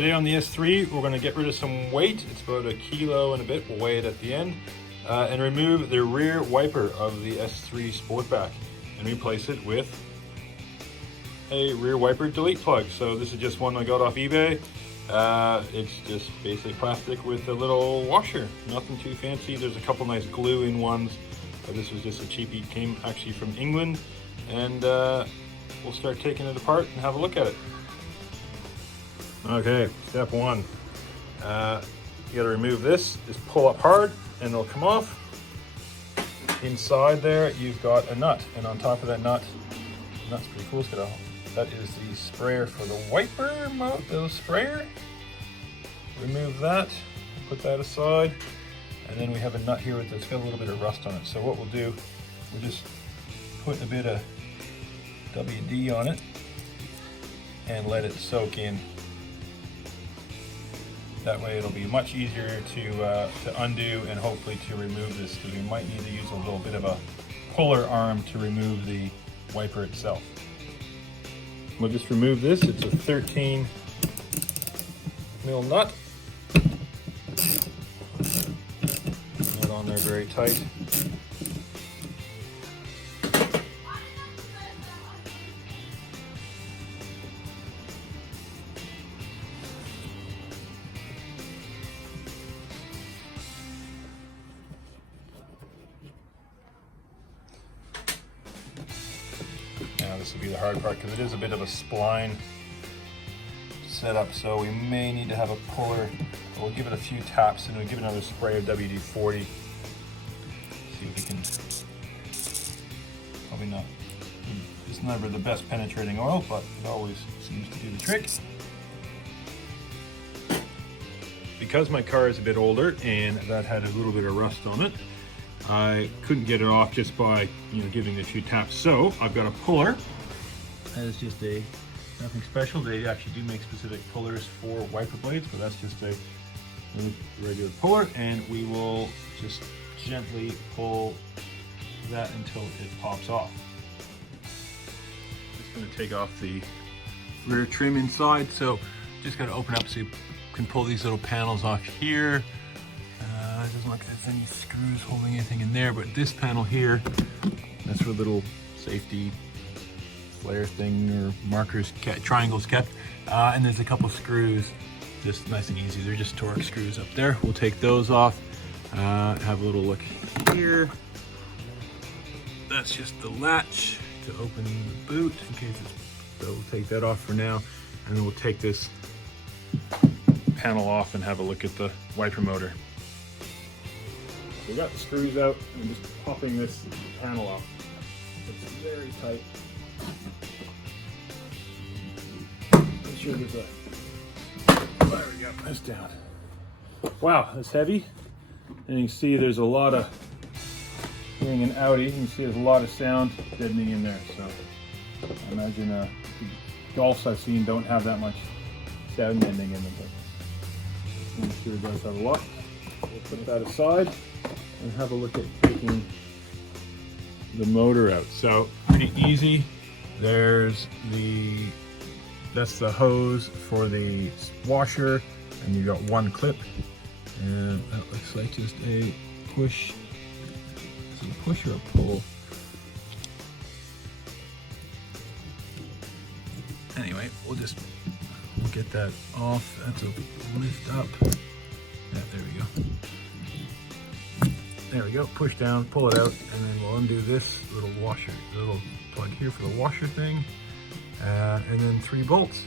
Today on the S3, we're going to get rid of some weight. It's about 1 kilo and a bit. We'll weigh it at the end. And remove the rear wiper of the S3 Sportback and replace it with a rear wiper delete plug. So this is just one I got off eBay. It's just basically plastic with a little washer. Nothing too fancy. There's a couple nice glue-in ones, but this was just a cheapie. Came actually from England. And we'll start taking it apart and have a look at it. Okay, step one. You got to remove this. Just pull up hard and it'll come off. Inside there, you've got a nut, and on top of that nut, nut's pretty cool. That is the sprayer for the wiper mount, the sprayer. Remove that, put that aside, and then we have a nut here that's got a little bit of rust on it. So what we'll do, we'll just put a bit of WD on it and let it soak in. That way it'll be much easier to undo and hopefully to remove this, because we might need to use a little bit of a puller arm to remove the wiper itself. We'll just remove this. It's a 13 mil nut. Nut on there very tight. This will be the hard part because it is a bit of a spline setup, so we may need to have a puller. We'll give it a few taps and we'll give it another spray of WD-40. See if we can, probably not, it's never the best penetrating oil, but it always seems to do the trick. Because my car is a bit older and that had a little bit of rust on it, I couldn't get it off just by giving it a few taps. So I've got a puller. That is just nothing special. They actually do make specific pullers for wiper blades, but that's just a regular puller, and we will just gently pull that until it pops off. Just going to take off the rear trim inside, so just got to open up so you can pull these little panels off here. It doesn't look like there's any screws holding anything in there, but this panel here, that's where little safety flare thing or markers, triangles kept, and there's a couple screws, just nice and easy. They're just torque screws up there. We'll take those off, have a little look here. That's just the latch to open the boot in case so we'll take that off for now, and then we'll take this panel off and have a look at the wiper motor. We got the screws out and just popping this panel off. It's very tight. Make sure there's there we go, that's down. Wow, that's heavy. And you can see there's a lot of, being an Audi, you can see there's a lot of sound deadening in there. So I imagine the Golfs I've seen don't have that much sound deadening in them, but I'm sure it does have a lot. We'll put that aside and have a look at taking the motor out. So pretty easy. That's the hose for the washer, and you got one clip, and that looks like just a push. Is it a push or a pull? Anyway, we'll get that off. That's a lift up. Yeah, there we go. There we go, push down, pull it out, and then we'll undo this little washer, the little plug here for the washer thing, and then 3 bolts.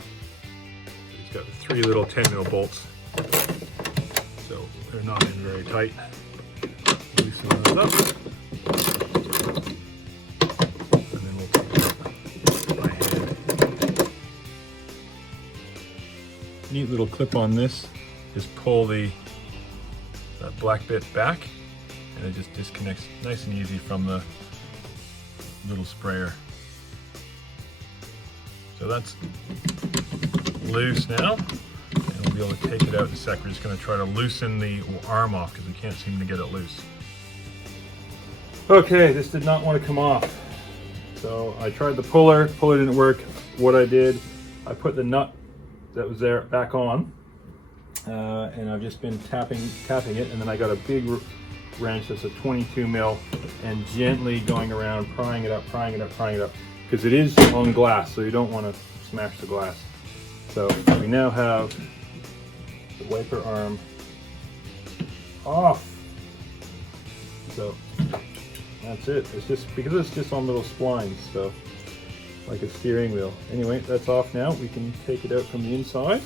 It's got 3 little 10 mil bolts, so they're not in very tight. Loosen those up, and then we'll take it by hand. Neat little clip on this, just pull that black bit back, and it just disconnects nice and easy from the little sprayer. So that's loose now, and we'll be able to take it out in a sec. We're just going to try to loosen the arm off because we can't seem to get it loose. Okay, this did not want to come off. So I tried the puller didn't work. What I did, I put the nut that was there back on, and I've just been tapping it, and then I got a big wrench that's a 22 mil, and gently going around, prying it up, because it is on glass, so you don't want to smash the glass. So we now have the wiper arm off. So that's it. It's just because it's just on little splines, so like a steering wheel. Anyway, that's off now. We can take it out from the inside.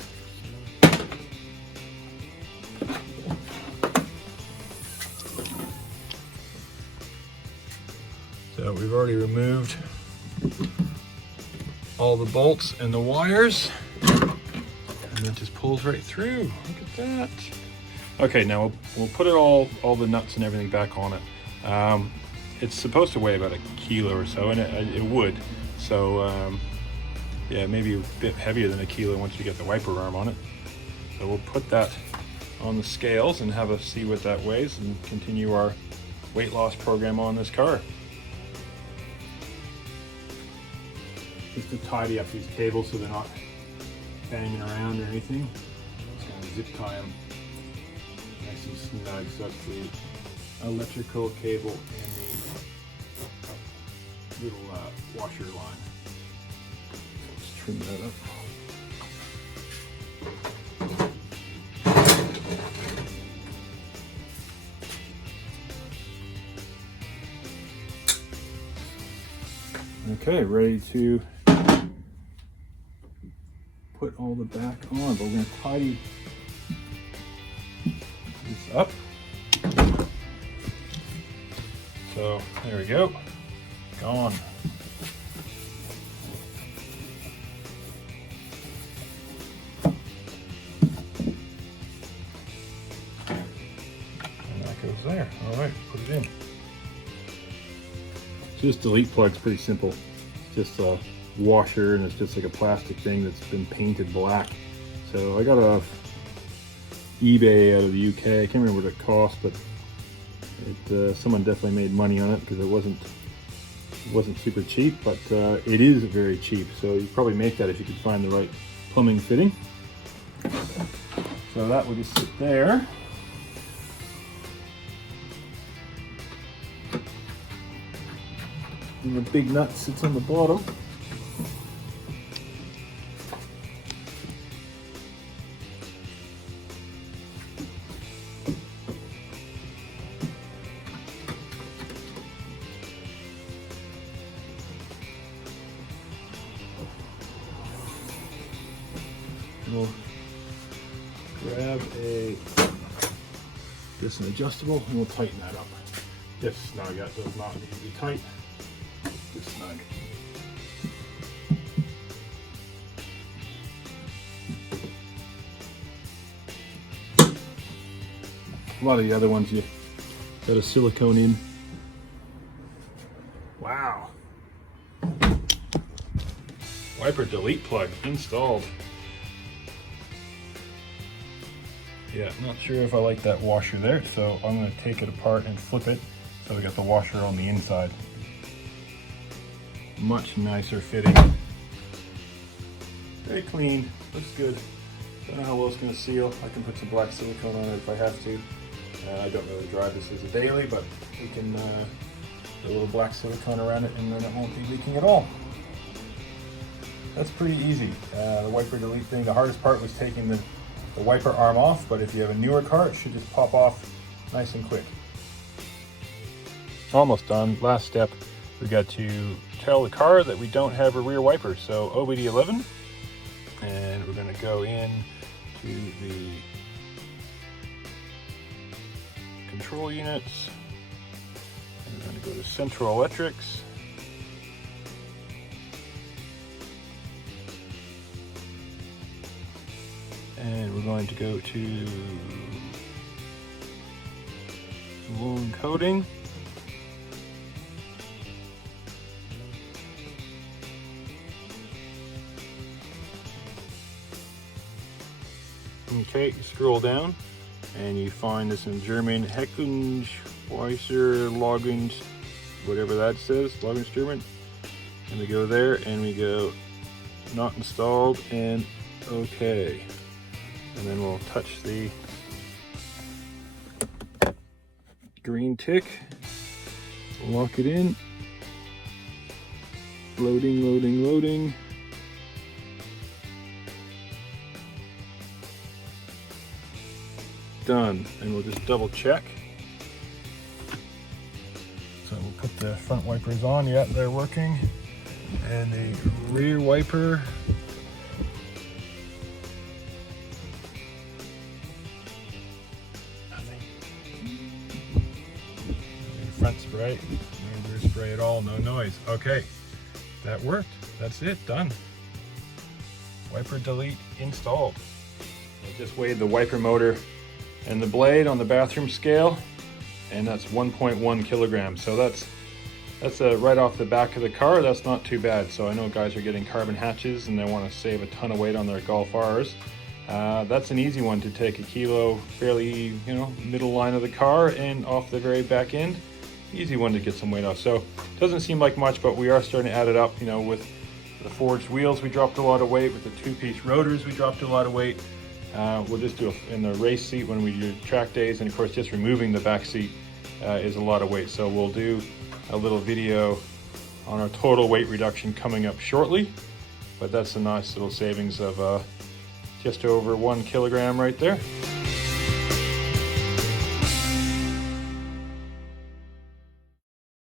So we've already removed all the bolts and the wires, and that just pulls right through. Look at that. Okay, now we'll put it all the nuts and everything back on it. It's supposed to weigh about a kilo or so, and it would. So yeah, maybe a bit heavier than a kilo once you get the wiper arm on it. So we'll put that on the scales and have a see what that weighs, and continue our weight loss program on this car. Just to tidy up these cables so they're not banging around or anything. Just gonna zip tie them nice and snug. So that's the electrical cable and the little washer line. Let's trim that up. Okay, ready to put all the back on, but we're going to tidy this up. So there we go, gone. And that goes there. All right, put it in. So this delete plug's pretty simple. It's just a washer, and it's just like a plastic thing that's been painted black. So I got it off eBay out of the UK. I can't remember what it cost, but someone definitely made money on it because it wasn't super cheap, but it is very cheap. So you probably make that if you could find the right plumbing fitting. So that would just sit there. And the big nut sits on the bottom. We'll grab this an adjustable, and we'll tighten that up. Just snug. That does not need to be tight. Just snug. A lot of the other ones you got a silicone in. Wow. Wiper delete plug installed. Yeah, not sure if I like that washer there, so I'm going to take it apart and flip it so we got the washer on the inside. Much nicer fitting. Very clean, looks good. Don't know how well it's going to seal. I can put some black silicone on it if I have to. I don't really drive this as a daily, but we can put a little black silicone around it, and then it won't be leaking at all. That's pretty easy. The wiper delete thing, the hardest part was taking the wiper arm off, but if you have a newer car, it should just pop off nice and quick. Almost done. Last step, we got to tell the car that we don't have a rear wiper. So OBD11, and we're going to go in to the control units, and we're going to go to Central Electrics. And we're going to go to balloon coating. Okay, you scroll down and you find this in German, Heckungsweiser Login, whatever that says, Loginstrument. And we go there and we go not installed and okay. And then we'll touch the green tick, lock it in, loading, loading, loading. Done, and we'll just double check. So we'll put the front wipers on, yeah, they're working. And the rear wiper, nothing. Front spray, no rear spray at all, no noise. Okay, that worked, that's it, done. Wiper delete installed. I just weighed the wiper motor and the blade on the bathroom scale, and that's 1.1 kilograms. So that's right off the back of the car. That's not too bad. So I know guys are getting carbon hatches and they want to save a ton of weight on their Golf Rs. That's an easy one to take 1 kilo, fairly, middle line of the car and off the very back end. Easy one to get some weight off. So doesn't seem like much, but we are starting to add it up. With the forged wheels, we dropped a lot of weight. With the 2-piece rotors, we dropped a lot of weight. We'll just do it in the race seat when we do track days, and of course just removing the back seat is a lot of weight. So we'll do a little video on our total weight reduction coming up shortly, but that's a nice little savings of just over 1 kilogram right there.